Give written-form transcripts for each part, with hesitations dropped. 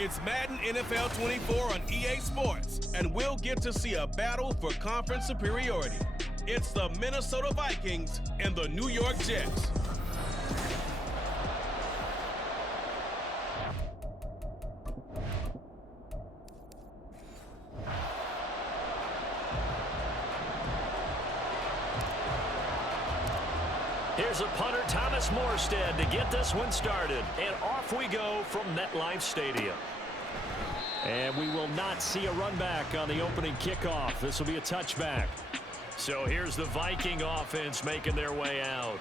It's Madden NFL 24 on EA Sports, and we'll get to see a battle for conference superiority. It's the Minnesota Vikings and the New York Jets. Here's a punter, Thomas Morstead, to get this one started. And off we go from MetLife Stadium. And we will not see a run back on the opening kickoff. This will be a touchback. So here's the Viking offense making their way out.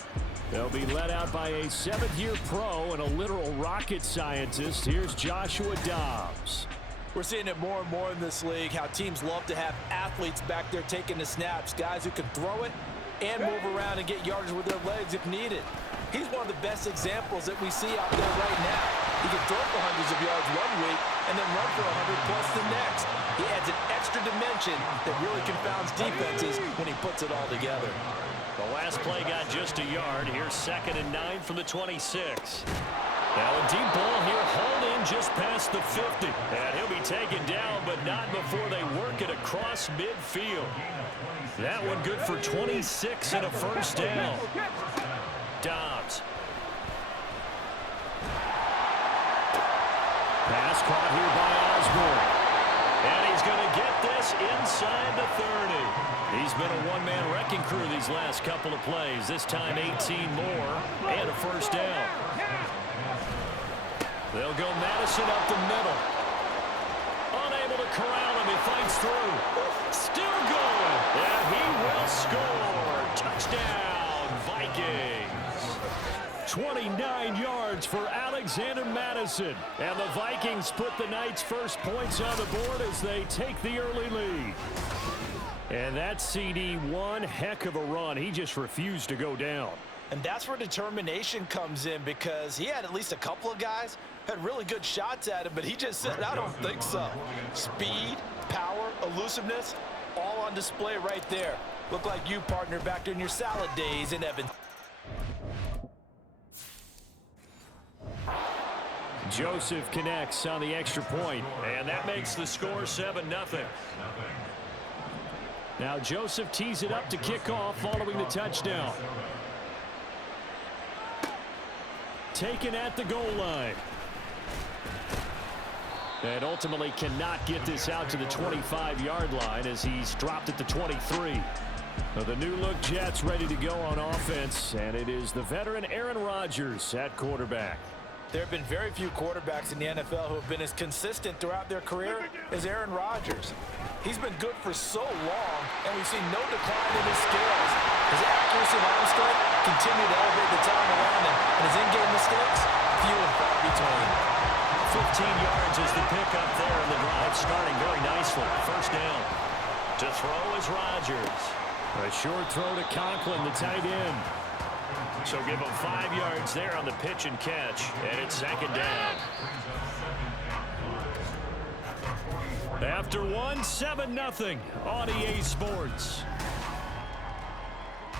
They'll be led out by a 7th-year pro and a literal rocket scientist. Here's Joshua Dobbs. We're seeing it more and more in this league, how teams love to have athletes back there taking the snaps, guys who can throw it and move around and get yardage with their legs if needed. He's one of the best examples that we see out there right now. He can throw for hundreds of yards one week and then run for 100 plus the next. He adds an extra dimension that really confounds defenses when he puts it all together. The last play got just a yard. Here's 2nd and 9 from the 26. Now a deep ball here, hauled in just past the 50. And he'll be taken down, but not before they work it across midfield. That one good for 26 and a first down. Dobbs. Pass caught here by Osborne. And he's going to get this inside the 30. He's been a one-man wrecking crew these last couple of plays. This time 18 more and a first down. They'll go Madison up the middle. Unable to corral him. He fights through. Still going. And he will score. Touchdown, Vikings. 29 yards for Alexander Madison. And the Vikings put the Knights' first points on the board as they take the early lead. And that CD, one heck of a run. He just refused to go down. And that's where determination comes in, because he had at least a couple of guys had really good shots at him, but he just said, I don't think so. Speed, power, elusiveness, all on display right there. Look like you, partner, back during your salad days in Evans. Joseph connects on the extra point, and that makes the score 7-0. Now Joseph tees it up to kick off following the touchdown. Taken at the goal line. And ultimately cannot get this out to the 25-yard line as he's dropped at the 23. The new-look Jets ready to go on offense, and it is the veteran Aaron Rodgers at quarterback. There have been very few quarterbacks in the NFL who have been as consistent throughout their career as Aaron Rodgers. He's been good for so long, and we've seen no decline in his skills. His accuracy and arm strength continue to elevate the talent around him, and his in-game mistakes, few and far between. 15 yards is the pickup there, and the drive starting very nicely. First down. To throw is Rodgers. A short throw to Conklin, the tight end. So give him 5 yards there on the pitch and catch, and it's 2nd down. After one, 7-0 on EA Sports.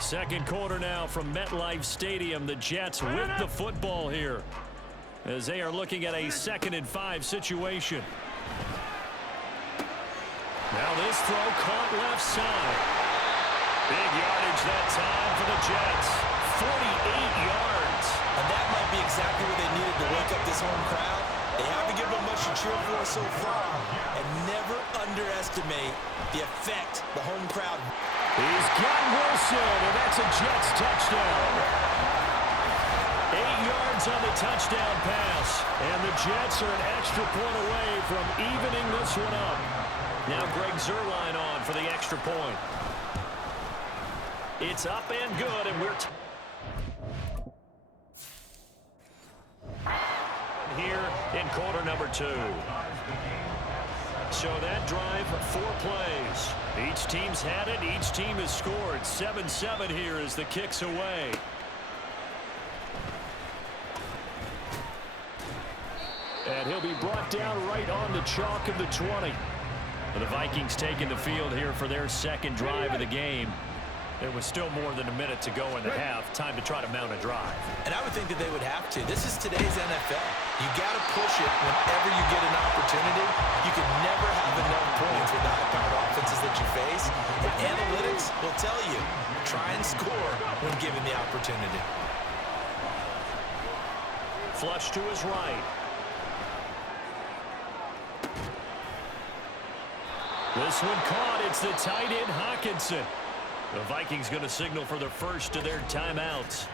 Second quarter now from MetLife Stadium. The Jets with the football here as they are looking at a 2nd and 5 situation. Now this throw caught left side. Big yardage that time for the Jets. 48 yards. And that might be exactly what they needed to wake up this home crowd. They haven't given them much to cheer for so far. And never underestimate the effect the home crowd. He's got Wilson, and that's a Jets touchdown. 8 yards on the touchdown pass. And the Jets are an extra point away from evening this one up. Now Greg Zuerlein on for the extra point. It's up and good, and we're here in quarter number 2. So that drive, 4 plays. Each team's had it. Each team has scored. 7-7 here as the kick's away. And he'll be brought down right on the chalk of the 20. The Vikings taking the field here for their second drive of the game. There was still more than a minute to go in the half. Time to try to mount a drive. And I would think that they would have to. This is today's NFL. You got to push it whenever you get an opportunity. You can never have enough points with the high-powered offenses that you face. And analytics will tell you, try and score when given the opportunity. Flush to his right. This one caught. It's the tight end, Hawkinson. The Vikings going to signal for the first of their timeouts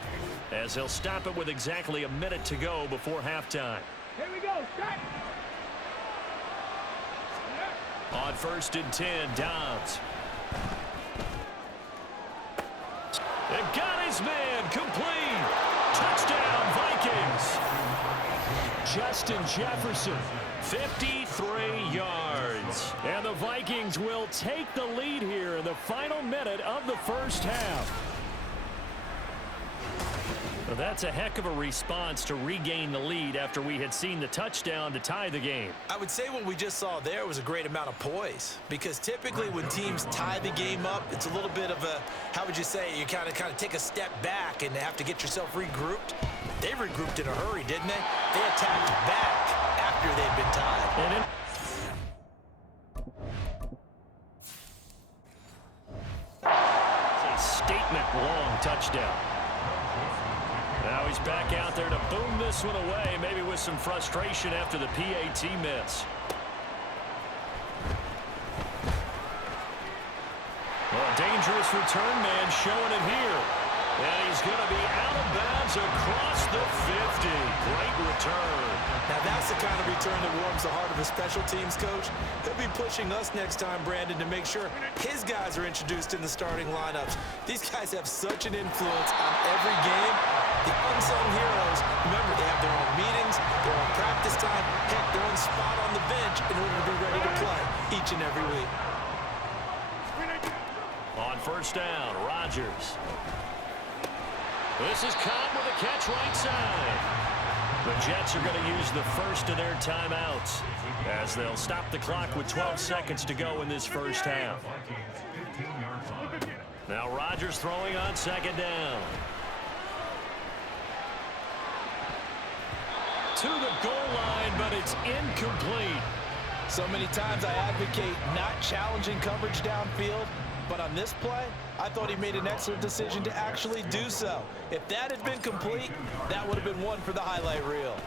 as they'll stop it with exactly a minute to go before halftime. Here we go. Start. On 1st and 10, Dobbs. It got his man complete. Touchdown, Vikings. Justin Jefferson, 53 yards. And the Vikings will take the lead here in the final minute of the first half. Well, that's a heck of a response to regain the lead after we had seen the touchdown to tie the game. I would say what we just saw there was a great amount of poise, because typically when teams tie the game up, it's a little bit of a, how would you say, you kind of take a step back and have to get yourself regrouped. They regrouped in a hurry, didn't they? They attacked back after they'd been tied. It's a statement long touchdown. Now he's back out there to boom this one away, maybe with some frustration after the PAT miss. Well, a dangerous return man showing it here. And he's going to be out of bounds across the 50. Great return. Now that's the kind of return that warms the heart of a special teams coach. He'll be pushing us next time, Brandon, to make sure his guys are introduced in the starting lineups. These guys have such an influence on every game. The unsung heroes, remember, they have their own meetings, their own practice time, heck, their own spot on the bench in order to be ready to play each and every week. On 1st down, Rodgers. This is Cobb with a catch right side. The Jets are going to use the first of their timeouts as they'll stop the clock with 12 seconds to go in this first half. Now Rodgers throwing on 2nd down. To the goal line, but it's incomplete. So many times I advocate not challenging coverage downfield, but on this play, I thought he made an excellent decision to actually do so. If that had been complete, that would have been one for the highlight reel.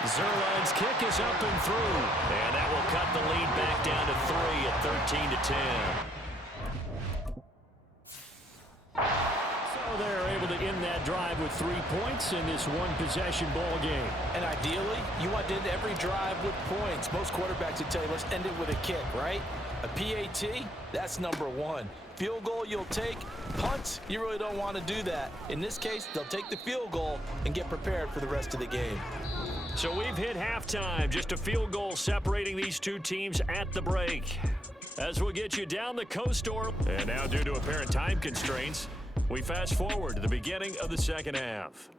Zerline's kick is up and through, and that will cut the lead back down to 3 at 13-10. So they're able to end that drive with 3 points in this one-possession ball game. And ideally, you want to end every drive with points. Most quarterbacks would tell you, let's end it with a kick, right? A PAT, that's number 1. Field goal you'll take. Punts, you really don't want to do that. In this case, they'll take the field goal and get prepared for the rest of the game. So we've hit halftime. Just a field goal separating these two teams at the break. As we'll get you down the coast door. And now, due to apparent time constraints, we fast forward to the beginning of the second half.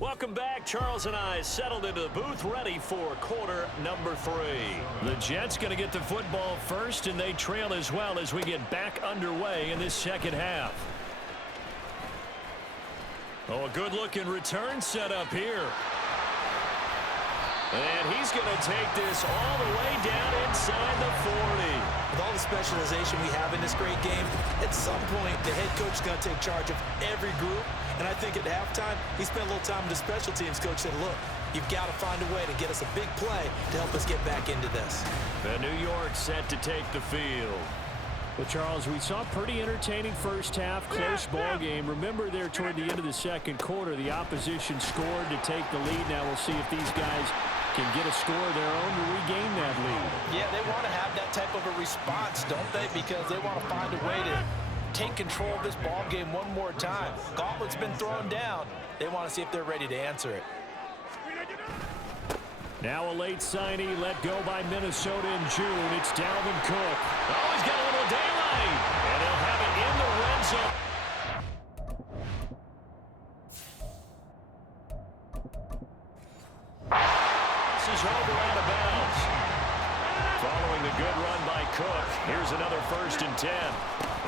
Welcome back. Charles and I settled into the booth ready for quarter number 3. The Jets going to get the football first, and they trail as well as we get back underway in this second half. Oh, a good-looking return set up here. And he's going to take this all the way down inside the 40. With all the specialization we have in this great game, at some point, the head coach is going to take charge of every group. And I think at halftime, he spent a little time with the special teams coach, said, look, you've got to find a way to get us a big play to help us get back into this. The New York set to take the field. Well, Charles, we saw a pretty entertaining first half, close ball game. Remember there toward the end of the second quarter, the opposition scored to take the lead. Now we'll see if these guys can get a score of their own to regain that lead. Yeah, they want to have that type of a response, don't they? Because they want to find a way to take control of this ball game one more time. Gauntlet's been thrown down. They want to see if they're ready to answer it. Now a late signee let go by Minnesota in June. It's Dalvin Cook. Oh, he's got a little daylight. And he'll have it in the red zone. This is over out of bounds. Following the good run by Cook, here's another 1st and 10.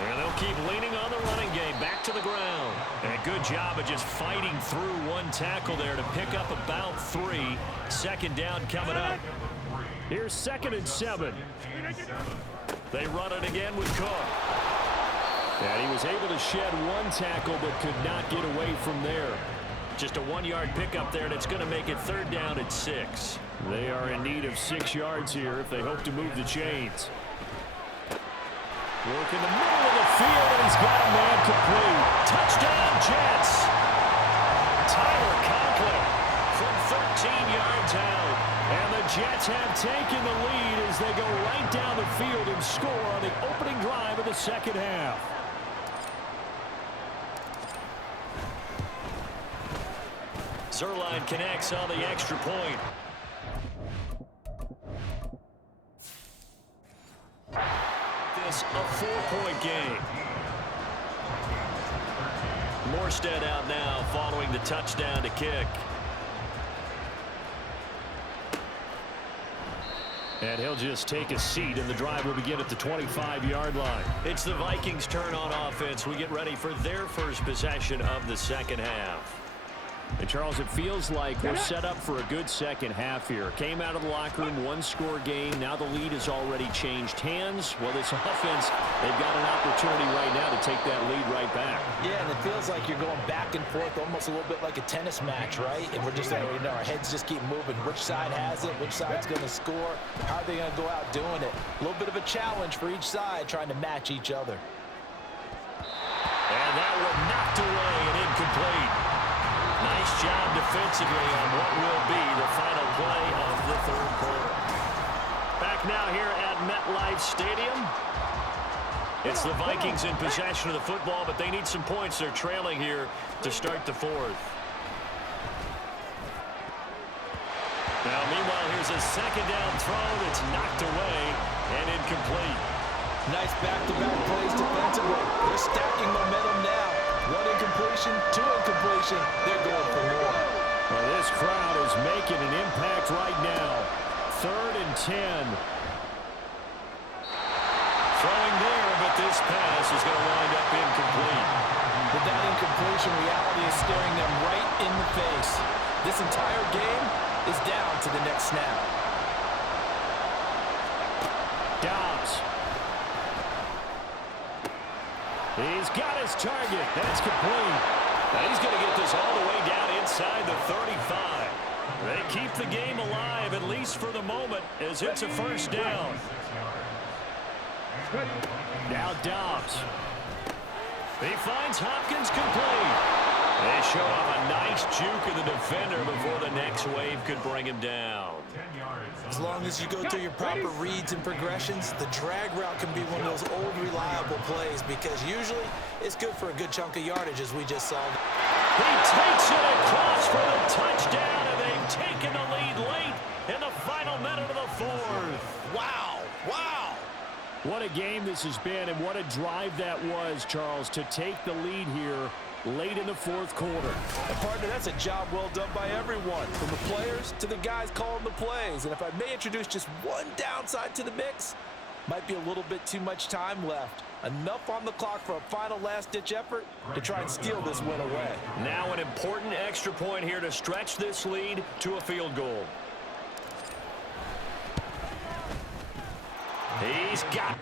And they'll keep leaning on the running game back to the ground. And a good job of just fighting through one tackle there to pick up about 3. 2nd down coming up. Here's 2nd and 7. They run it again with Cook. And he was able to shed one tackle but could not get away from there. Just a 1-yard pickup there, and it's going to make it 3rd down at 6. They are in need of 6 yards here if they hope to move the chains. Work in the middle of the field, and he's got a man complete. Touchdown, Jets. Tyler Conklin from 13 yards out. And the Jets have taken the lead as they go right down the field and score on the opening drive of the 2nd half. Zerline connects on the extra point. This a 4-point game. Morstead out now following the touchdown to kick. And he'll just take a seat, and the drive will begin at the 25-yard line. It's the Vikings' turn on offense. We get ready for their first possession of the 2nd half. And, Charles, it feels like we're set up for a good 2nd half here. Came out of the locker room, 1-score game. Now the lead has already changed hands. Well, this offense, they've got an opportunity right now to take that lead right back. Yeah, and it feels like you're going back and forth almost a little bit like a tennis match, right? And we're just, our heads just keep moving. Which side has it? Which side's going to score? How are they going to go out doing it? A little bit of a challenge for each side trying to match each other. And that one knocked away and incomplete. Nice job defensively on what will be the final play of the 3rd quarter. Back now here at MetLife Stadium. It's the Vikings in possession of the football, but they need some points. They're trailing here to start the 4th. Now, meanwhile, here's a 2nd down throw that's knocked away and incomplete. Nice back-to-back plays defensively. They're stacking momentum now. 1 incompletion, 2 incompletion. They're going for more. Well, this crowd is making an impact right now. 3rd and 10. Throwing there, but this pass is going to wind up incomplete. With that incompletion, reality is staring them right in the face. This entire game is down to the next snap. Dobbs. He's got his target. That's complete. Now he's going to get this all the way down inside the 35. They keep the game alive, at least for the moment, as it's a 1st down. Now Dobbs. He finds Hopkins complete. They show off a nice juke of the defender before the next wave could bring him down. As long as you go through your proper reads and progressions, the drag route can be one of those old reliable plays because usually it's good for a good chunk of yardage, as we just saw. He takes it across for the touchdown, and they've taken the lead late in the final minute of the 4th. Wow. Wow. What a game this has been, and what a drive that was, Charles, to take the lead here late in the 4th quarter. And partner, that's a job well done by everyone, from the players to the guys calling the plays. And if I may introduce just one downside to the mix, might be a little bit too much time left. Enough on the clock for a final last-ditch effort to try and steal this win away. Now an important extra point here to stretch this lead to a field goal. He's got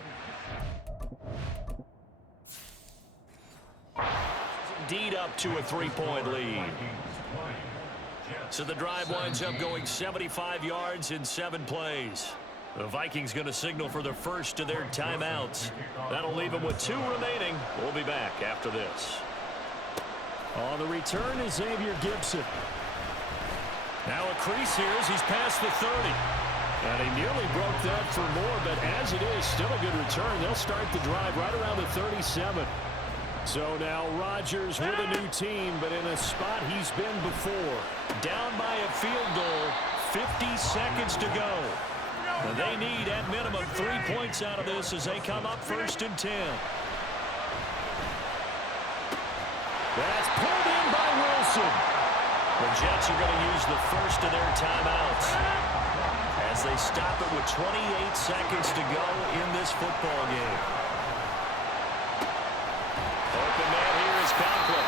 indeed up to a 3-point lead. So the drive winds up going 75 yards in 7 plays. The Vikings going to signal for the first of their timeouts. That'll leave them with 2 remaining. We'll be back after this. On the return is Xavier Gibson. Now a crease here as he's past the 30. And he nearly broke that for more, but as it is, still a good return. They'll start the drive right around the 37. So now Rodgers with a new team, but in a spot he's been before. Down by a field goal, 50 seconds to go. And they need, at minimum, 3 points out of this as they come up 1st and 10. That's pulled in by Wilson. The Jets are going to use the first of their timeouts as as they stop it with 28 seconds to go in this football game. Open man here is Conklin.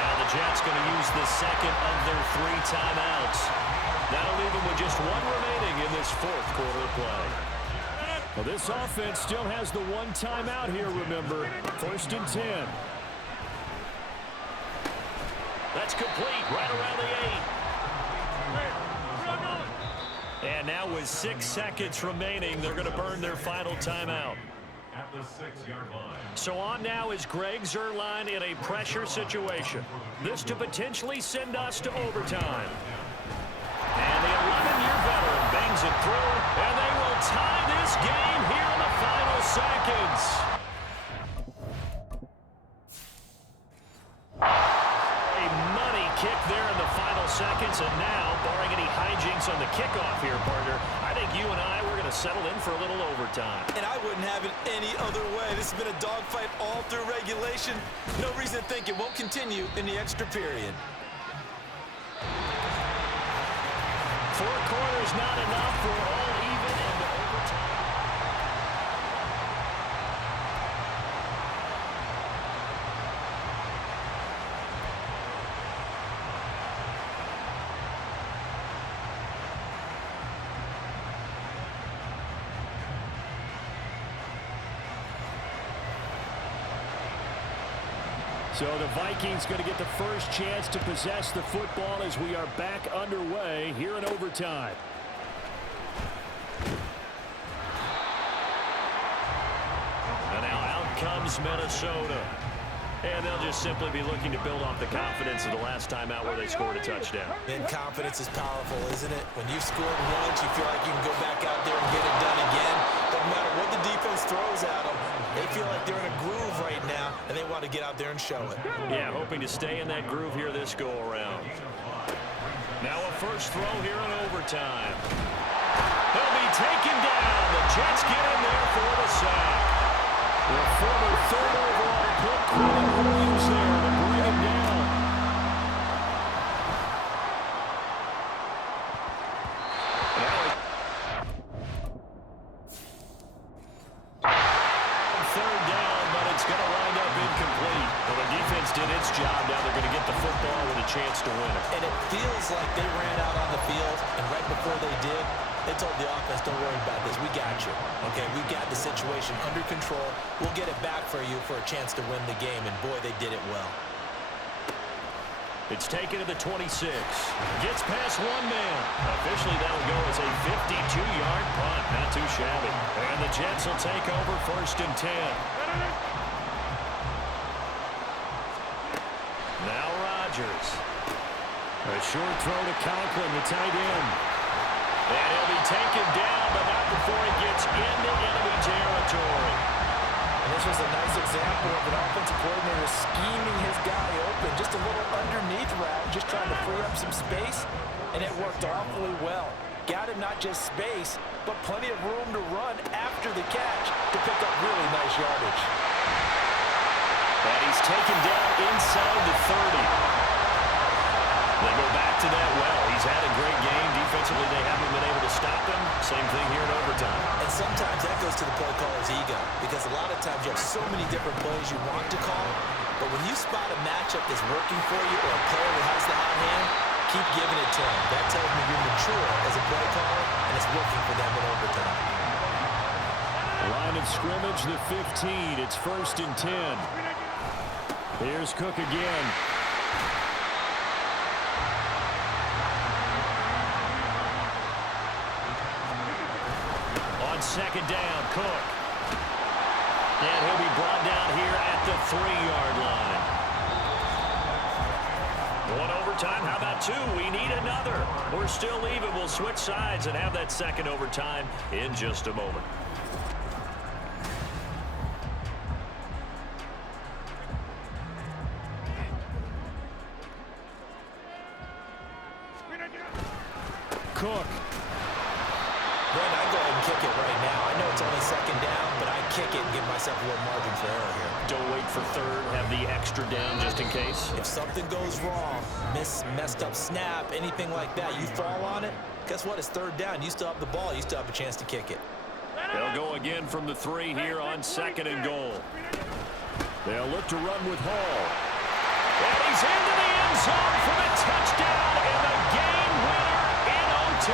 Now the Jets going to use the second of their 3 timeouts. That'll leave them with just 1 remaining in this fourth quarter play. Well, this offense still has the 1 timeout here, remember. 1st and 10. That's complete right around the 8. And now with 6 seconds remaining, they're going to burn their final timeout. At the 6-yard line. So on now is Greg Zuerlein in a pressure situation. This to potentially send us to overtime. And the 11-year veteran bangs it through, and they will tie this game here in the final seconds. A money kick there in the final seconds, and now, barring any hijinks on the kickoff here, partner, I think you and I, we're going to settle in for a little overtime. And I wouldn't have it any other way. This has been a dogfight all through regulation. No reason to think it won't continue in the extra period. 4 quarters not enough. We're all even into overtime. So the Vikings going to get the first chance to possess the football as we are back underway here in overtime. And now out comes Minnesota. And they'll just simply be looking to build off the confidence of the last time out where they scored a touchdown. And confidence is powerful, isn't it? When you've scored once, you feel like you can go back out there and get it done again. Doesn't matter what the defense throws at them. They feel like they're in a groove right now, and they want to get out there and show it. Yeah, hoping to stay in that groove here this go-around. Now a first throw here in overtime. He'll be taken down. The Jets get in there for the sack. The former 3rd overall pick, Quinn Williams there to bring him down. Third down, but it's going to wind up incomplete. Well, the defense did its job. Now they're going to get the football with a chance to win it. And it feels like they ran out on the field, and right before they did, they told the offense, don't worry about this. We got you. Okay, we got the situation under control. We'll get it back for you for a chance to win the game, and boy, they did it well. It's taken to the 26. Gets past 1 man. Officially, that'll go as a 52-yard punt. Not too shabby. And the Jets will take over 1st and 10. Now Rodgers. A short throw to Conklin, the tight end. And he'll be taken down, but not before he gets into enemy territory. And this was a nice example of an offensive coordinator scheming his guy open. Just a little underneath route, just trying to free up some space, and it worked awfully well. Got him not just space, but plenty of room to run after the catch to pick up really nice yardage. And he's taken down inside the 30. They go back to that well. He's had a great game. Defensively, they haven't been able to stop him. Same thing here in overtime. And sometimes that goes to the play caller's ego, because a lot of times you have so many different plays you want to call, but when you spot a matchup that's working for you or a player that has the hot hand, keep giving it to him. That tells me you're mature as a play caller, and it's working for them in overtime. Line of scrimmage, the 15. It's 1st and 10. Here's Cook again. On 2nd down, Cook. And he'll be brought down here at the 3-yard line. 1 overtime. How about 2? We need another. We're still even. We'll switch sides and have that 2nd overtime in just a moment. Cook. Brent, I'd go ahead and kick it right now. I know it's only second down, but I kick it and give myself a little margin for error here. Don't wait for third. Have the extra down just in case. If something goes wrong, messed up snap, anything like that, you fall on it, guess what? It's third down. You still have the ball. You still have a chance to kick it. They'll go again from the 3 here on 2nd and goal. They'll look to run with Hall. And he's into the end zone for the touchdown and the game winner in OT.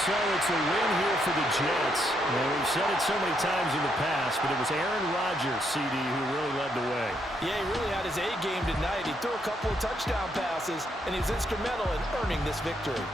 So it's a win here for the Jets. And we've said it so many times in the past, but it was Aaron Rodgers, CD, who really led the way. Yeah, he really had his A game tonight. He threw a couple of touchdown passes, and he was instrumental in earning this victory.